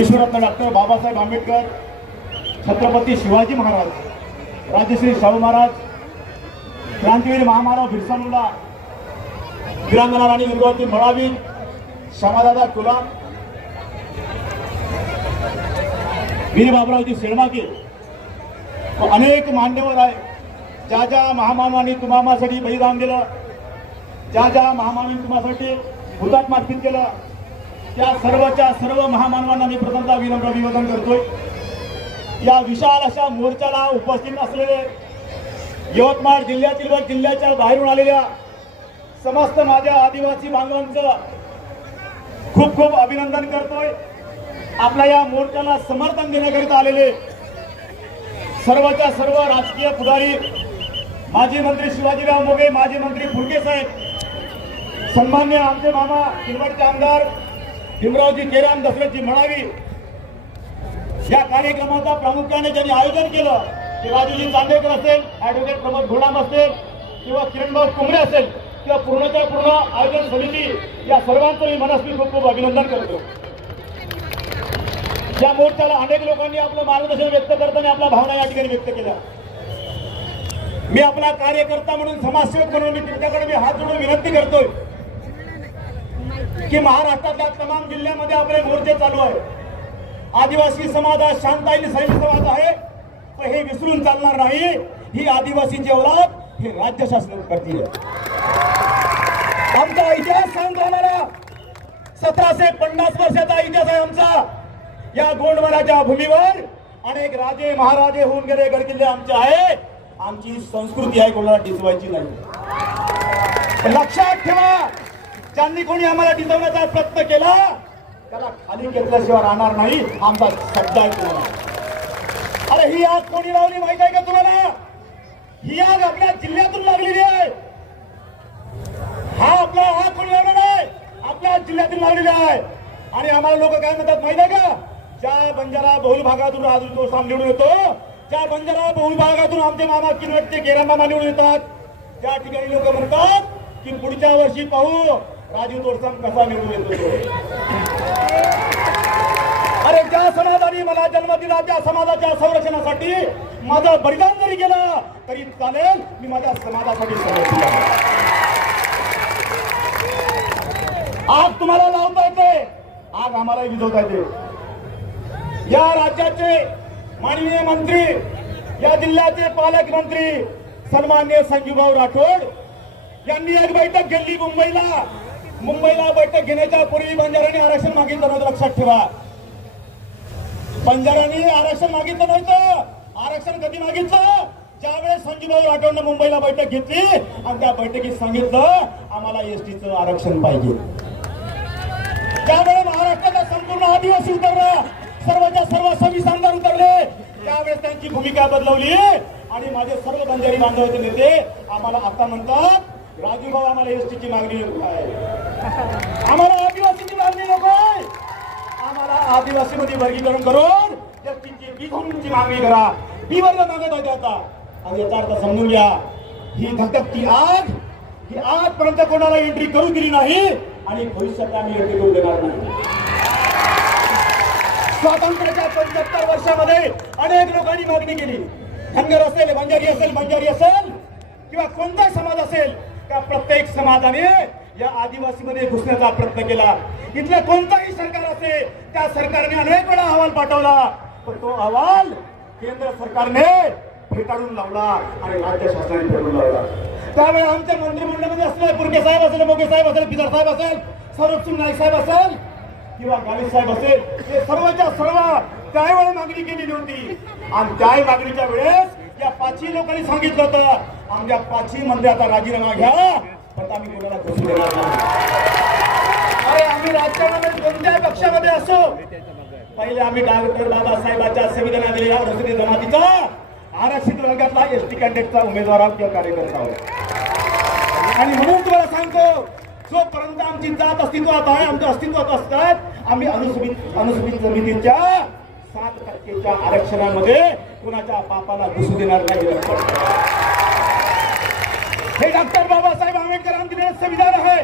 विश्वरत्न doctor Babasaheb Ambedkar Chhatrapati Shivaji Maharaj Rajshri Shahu Maharaj क्रांतीवीर महामानव बिरसा मुंडा वीरांगना राणी दुर्गावती मळावी श्यामादादा कुलाम वीर बाबरावजी शेळमाके अनेक मान्यवर आहे ज्या ज्या महामानवांनी तुम्हासाठी बलिदान दिलं ज्या ज्या महामानवांनी तुम्हासाठी हुतात्मा अर्पित केलं त्या सर्वच्या सर्व महामानवांना मी प्रथमता विनम्र अभिवादन करतोय. या विशाल अशा मोर्चाला उपस्थित असलेले यवतमाळ जिल्ह्यातील व जिल्ह्याच्या बाहेरून आलेल्या समस्त माझ्या आदिवासी बांधवांचं खूप खूप अभिनंदन करतोय. आपल्या या मोर्चाला समर्थन देण्याकरिता आलेले सर्वच्या सर्व राजकीय पुढारी माजी मंत्री शिवाजीराव मोगे माजी मंत्री फुलके साहेब सन्मान्य आमचे मामा किनवटचे आमदार भीमरावजी केराम दसऱ्याची म्हणावी या कार्यक्रमाचा प्रामुख्याने ज्यांनी आयोजन केलं ते राजूजी चांदेकर असेल ऍडव्होकेट प्रमोद घोडाम असेल किंवा किरणभाऊ कुंबरे असेल किंवा पूर्णच्या पूर्ण आयोजन समिती या सर्वांचं मी मनस्वी खूप खूप अभिनंदन करतो. या मोर्चाला अनेक लोकांनी आपलं मार्गदर्शन व्यक्त करताना आपल्या भावना या ठिकाणी व्यक्त केल्या मी आपला कार्यकर्ता म्हणून समाजसेवक म्हणून मी तुमच्याकडे मी हात जोडून विनंती करतोय. की महाराष्ट्रातल्या तमाम जिल्ह्यामध्ये आपले मोर्चे चालू आहे आदिवासी समाज हा शांत आणि सैनिक समाज आहे पण हे विसरून चालणार नाही. ही आदिवासीची औलाद हे राज्य शासन करतील. आमचा इतिहास सांगणारा सतराशे पन्नास वर्षाचा इतिहास आहे आमचा. या गोंडवराच्या भूमीवर अनेक राजे महाराजे होऊन गेले गडकिल्ले आमचे आहे. आमची संस्कृती आहे कोणाला डिसवायची नाही. लक्षात ठेवा ज्यांनी कोणी आम्हाला डिजवण्याचा प्रयत्न केला त्याला खाली घेतल्याशिवाय राहणार नाही आमचा शब्द आहे तुम्हाला अरे ही आग कोणी लावली माहीत आहे का तुम्हाला? ही आग आपल्या जिल्ह्यातून लागलेली आहे. हा आपला आग कोणी लावला नाही आपल्या जिल्ह्यातून लागलेला आहे. आणि आम्हाला लोक काय म्हणतात माहीत आहे का? ज्या बंजारा बहुल भागातून आज तो साम निवडून येतो त्या बंजारा बहुल भागातून आमचे मामा किनवटचे गेरा मामा निवडून येतात त्या ठिकाणी लोक म्हणतात की पुढच्या वर्षी पाहू राजू तोडसाम कसा निवडून येतो अरे ज्या समाजाने मला जन्म दिला त्या समाजाच्या संरक्षणासाठी माझं बलिदान जरी गेलं तरी चालेल मी माझ्या समाजासाठी आग तुम्हाला लावता येते आग आम्हाला विजवता येते. या राज्याचे माननीय मंत्री या जिल्ह्याचे पालकमंत्री सन्मान्य संजीवभाऊ राठोड यांनी एक बैठक घेतली मुंबईला. मुंबईला बैठक घेण्याच्या पूर्वी बंजाऱ्यांनी आरक्षण मागितलं नव्हतं लक्षात ठेवा. बंजाऱ्यांनी आरक्षण मागितलं नव्हतं. आरक्षण कधी मागितलं? ज्यावेळेस संजूभाऊ राठोडनं मुंबईला बैठक घेतली आणि त्या बैठकीत सांगितलं आम्हाला एसटीचं आरक्षण पाहिजे. त्यावेळेस महाराष्ट्राचा संपूर्ण आदिवासी उतरला सर्वच्या सर्व सव्वीस आमदार उतरले त्यावेळेस त्यांची भूमिका बदलवली आणि माझे सर्व बंजारी बांधवाचे नेते आम्हाला आता म्हणतात राजूभाऊ आम्हाला एसटीची मागणी आहे. आम्हाला आदिवासीची मागणी नको आम्हाला आदिवासी मध्ये वर्गीकरण करून एसटीची बिघूनची मागणी करा. बी वर्ग मागत होते आता आणि याचा अर्थ समजून घ्या. ही धकधकती आग. ही आजपर्यंत कोणाला एंट्री करू दिली नाही. आणि भविष्यात आम्ही एंट्री करू देणार नाही. स्वातंत्र्याच्या पंच्याहत्तर वर्षामध्ये अनेक लोकांनी मागणी केली. धनगर असेल बंजारी असेल बंजारी असेल किंवा कोणताही समाज असेल त्या प्रत्येक समाजाने या आदिवासीमध्ये घुसण्याचा प्रयत्न केला. इथलं कोणताही सरकार असेल त्या सरकारने अनेक वेळा अहवाल पाठवला. पण तो अहवाल केंद्र सरकारने फेटाळून लावला आणि राज्य शासनाने फेटाळून लावला. त्यावेळी आमच्या मंत्रिमंडळामध्ये असले पुरके साहेब असेल मोगे साहेब असेल बिदर साहेब असेल सौरभ सिंग नाईक साहेब असेल किंवा गावित साहेब असेल हे सर्वच्या सर्व त्यावेळी मागणी केलेली होती. आणि त्याही मागणीच्या वेळेस या पाचही लोकांनी सांगितलं होतं आमच्या पाचही मंत्र्याचा राजीनामा घ्या. पण आम्ही कोणाला घुसू देणार नाही. अरे आम्ही राजकारणामध्ये कोणत्याही पक्षामध्ये असो. पहिले आम्ही डॉक्टर बाबासाहेबांच्या संविधानात दिलेल्या अनुसूचित जमातीचा आरक्षित वर्गातला एस टी कॅन्डिडेटचा उमेदवार आहोत किंवा कार्यकर्ता आहोत. आणि म्हणून तुम्हाला सांगतो जोपर्यंत आमची जात अस्तित्वात आहे आमचं अस्तित्वात असतात आम्ही अनुसूचित अनुसूचित समितीच्या सात टक्केच्या आरक्षणामध्ये कुणाच्या पापाला घुसू देणार नाही. हे डॉक्टर बाबासाहेब आंबेडकरांनी दिलेलं संविधान आहे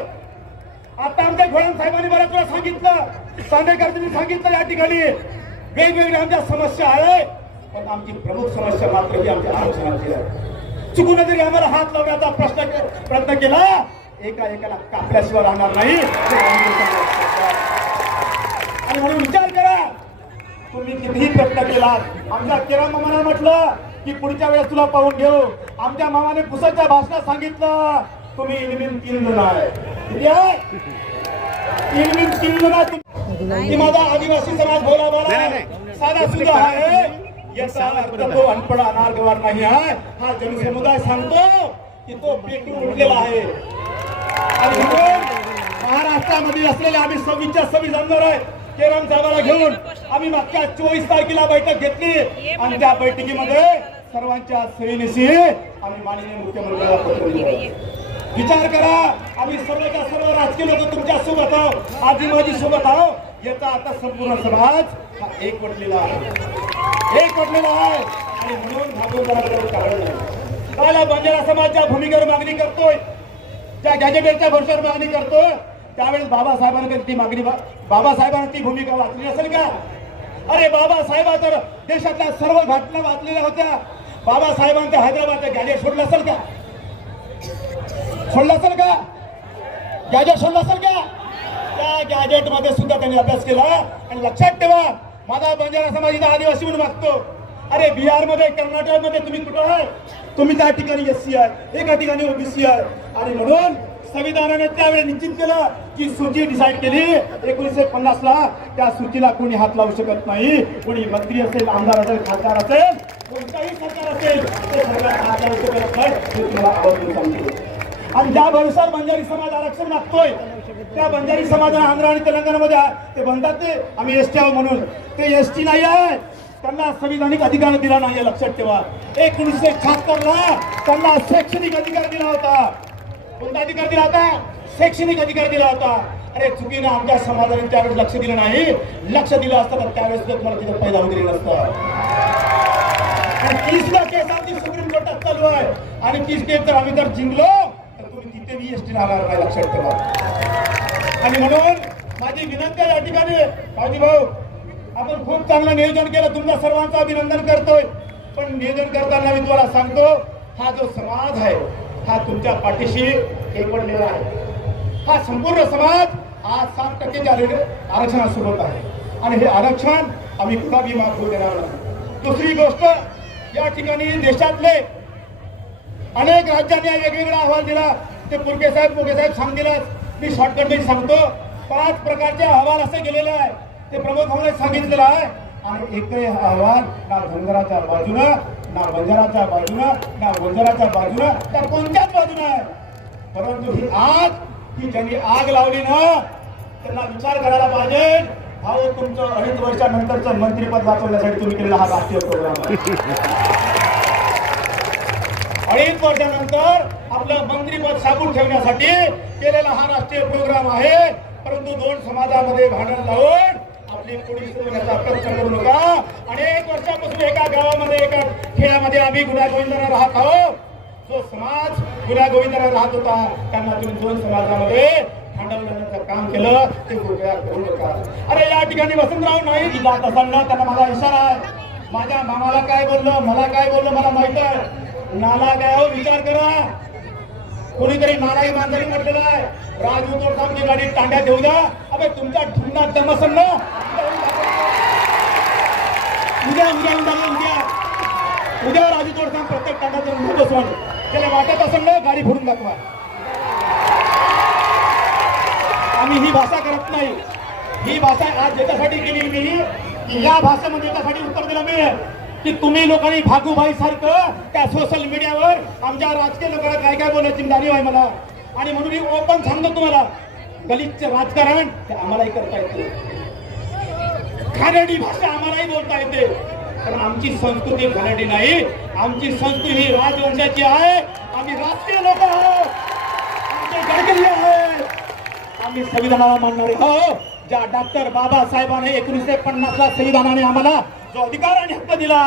आता आमच्या घोळण साहेबांनी बऱ्याच वेळा सांगितलं सांगेकरांनी सांगितलं या ठिकाणी. वेगवेगळ्या आमच्या समस्या आहे पण आमची प्रमुख समस्या मात्र ही आमच्या आरक्षणाची आहे. चुकून जरी आम्हाला हात लावण्याचा प्रश्न प्रयत्न केला एका एकाला कापल्याशिवाय राहणार नाही. आणि म्हणून विचार करा तुम्ही कितीही प्रयत्न केला आमच्या किरण मामाने म्हटलं की पुढच्या वेळेस तुला पाहून घेऊ. आमच्या मामाने पुसाच्या भाषणात सांगितलं तुम्ही इनमिन तीन जण आहे जण आहे तुम्ही. की माझा आदिवासी समाज भोला भाला साधा सुद्धा आहे. याचा अर्थ तो अनपड अनार्गवार नाही आहे. हा जनसमुदाय सांगतो की तो पेटून उठलेला आहे. आणि म्हणून महाराष्ट्रामध्ये असलेले आम्ही सव्वीसच्या सव्वीस आमदार आहे. केरम साहेबाला घेऊन आम्ही मागच्या चोवीस तारखेला बैठक घेतली. आणि त्या बैठकीमध्ये सर्वांच्या सहीनिशी आम्ही माननीय मुख्यमंत्र्याला पत्र विचार करा आम्ही सर्वच्या सर्व राजकीय लोक तुमच्यासोबत आहोत. आदिवासी सोबत आहोत. याचा आता संपूर्ण समाज हा एकवटलेला आहे. एकवटलेला आहे. आणि म्हणून जाण्याचं कारण नाही. काला बंजारा समाज ज्या भूमिकेवर मागणी करतोय. ज्या गॅजेटेडच्या भरशावर मागणी करतोय त्यावेळेस बाबासाहेबांनी कधी ती मागणी बाबासाहेबांनी ती भूमिका वाचली असेल का? अरे बाबासाहेबा तर देशातल्या सर्व घटना वाचलेल्या होत्या. बाबासाहेबांच्या हैदराबादचं गॅजेट सोडलं असेल का? सोडलं असेल का? गॅजेट सोडलं असेल का? त्या गॅजेटमध्ये सुद्धा त्यांनी अभ्यास केला. आणि लक्षात ठेवा माझा बंजारा समाजाचा आदिवासी म्हणून मागतो अरे बिहारमध्ये कर्नाटकमध्ये तुम्ही कुठं आहे? तुम्ही त्या ठिकाणी एस सी आहे एका ठिकाणी ओबीसी आहे. आणि म्हणून संविधानाने त्यावेळी निश्चित केलं की सूची डिसाईड केली एकोणीसशे पन्नास ला त्या सूचीला कोणी हात लावू शकत नाही. कोणी मंत्री असेल आमदार असेल खासदार असेल कोणताही सरकार असेल ते सरकार नाही हे तुम्हाला आवर्जून सांगतो. आणि ज्या भविष्यात बंजारी समाज आरक्षण मागतोय त्या बंजारी समाजाने आंध्र आणि तेलंगणामध्ये ते म्हणतात ते आम्ही एस टी आहोत म्हणून. ते एस टी नाही आहे. त्यांना संविधानिक अधिकार दिला नाही लक्षात ठेवा. एकोणीसशे शहात्तर ला त्यांना शैक्षणिक अधिकार दिला होता. कोणता अधिकार दिला होता? शैक्षणिक अधिकार दिला होता. अरे चुकीनं आमच्या समाजाने त्यावेळेस लक्ष दिलं नाही. लक्ष दिलं असतं तर त्यावेळेस तुम्हाला तिथं पैदा वगैरे दिलं नसतं आणि तीसला केस आमची सुप्रीम कोर्टात चालू आहे. आणि तीस केस जर आम्ही जर जिंकलो तर तुम्ही तिथे बी एस टी राहणार नाही लक्षात ठेवा. आणि म्हणून माझी विनंती आहे या ठिकाणी माझी भाऊ आपण खूप चांगलं नियोजन केलं. तुमच्या सर्वांचं अभिनंदन करतोय. पण नियोजन करताना मी तुम्हाला सांगतो हा जो समाज आहे हा तुमच्या पाठीशी एकवडलेला आहे. हा संपूर्ण समाज आज सात टक्केच्या आरक्षणासोबत आहे. आणि हे आरक्षण आम्ही कुठा बी माफ होऊ देणार नाही. दुसरी गोष्ट या ठिकाणी देशातले अनेक राज्यांनी वेगवेगळा अहवाल दिला. ते पुरके साहेब पुरके साहेब सांगतीलच. मी शॉर्टकट सांगतो. पाच प्रकारचे अहवाल असे गेलेले आहे ते प्रमुख भाऊने सांगितलेलं आहे. आणि एकही अहवाल ना धनगराच्या बाजूनं ना बंजाराच्या बाजूनं ना बंजाराच्या बाजूनं त्या कोणत्याच बाजूनं आहे? परंतु ही आग ही ज्यांनी आग लावली ना त्यांना विचार करायला पाहिजे. भाऊ तुमचं अडीच वर्षानंतरचं मंत्रीपद वाचवण्यासाठी तुम्ही केलेला हा राष्ट्रीय प्रोग्राम अडीच वर्षानंतर आपलं मंत्रीपद साबून ठेवण्यासाठी केलेला हा राष्ट्रीय प्रोग्राम आहे. परंतु दोन समाजामध्ये भांडण लावून आपली पुढील सुरवण्याचा प्रयत्न करू नका. अनेक वर्षापासून एका गावामध्ये एका खेळामध्ये आम्ही गुन्हा गोविंदाला राहत आहोत. जो समाज गुन्हा राहत होता त्यांना तुम्ही दोन समाजामध्ये भांडवण्याचं काम केलं ते कृपया करू नका अरे या ठिकाणी वसंतराव नाही दिला असताना त्यांना माझा इशारा आहे. माझ्या मामाला काय बोललं मला काय बोललं मला माहीत आहे. नाला काय हो विचार करा. कोणीतरी नालाही मांजरी म्हटलेलं आहे. राजू तोडसामची गाडी तांड्या देऊ द्या. अबे तुमच्या ढुंगात दमसन ना? उद्या उद्या उद्या उद्या. उद्या राजू तोडसाम प्रत्येक तांड्यात जाऊन बसवा त्याला वाटत असेल ना गाडी फोडून दाखवा आम्ही ही भाषा करत नाही. ही भाषा आज याच्यासाठी केली मी की या भाषेमध्ये याच्यासाठी उत्तर दिलं मी की तुम्ही लोकांनी भागूभाई सारखं त्या सोशल मीडियावर आमच्या राजकीय लोकांना काय काय बोलायची जाणीव आहे मला. आणि म्हणून मी ओपन सांगतो तुम्हाला गलितचं राजकारण ते आम्हालाही करता येते. खानेडी भाषा आम्हालाही बोलता येते. पण आमची संस्कृती खानेडी नाही. आमची संस्कृती ही राजवंशाची आहे. आम्ही राजकीय लोक आहोत. आमचे गडकिल्ले आहोत. आम्ही संविधानाला मानणारे हो ज्या डॉक्टर बाबासाहेबांनी एकोणीसशे पन्नासला संविधानाने आम्हाला जो अधिकार आणि हक्क दिला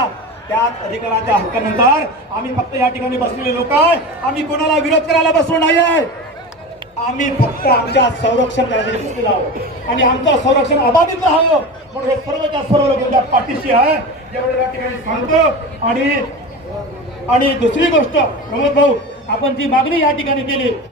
त्याच अधिकाराच्या हक्कानंतर आम्ही फक्त या ठिकाणी बसलेले लोक आहे. आम्ही कोणाला विरोध करायला बसलो नाही आहे आम्ही फक्त आमच्या संरक्षण करण्यासाठी बसलेलो आहोत. आणि आमचं संरक्षण अबाधित राहावं म्हणून हे सर्वच्या सर्व लोक तुमच्या पाठीशी आहे. एवढं या ठिकाणी सांगतो. आणि आणि दुसरी गोष्ट प्रमोद भाऊ आपण जी मागणी या ठिकाणी केली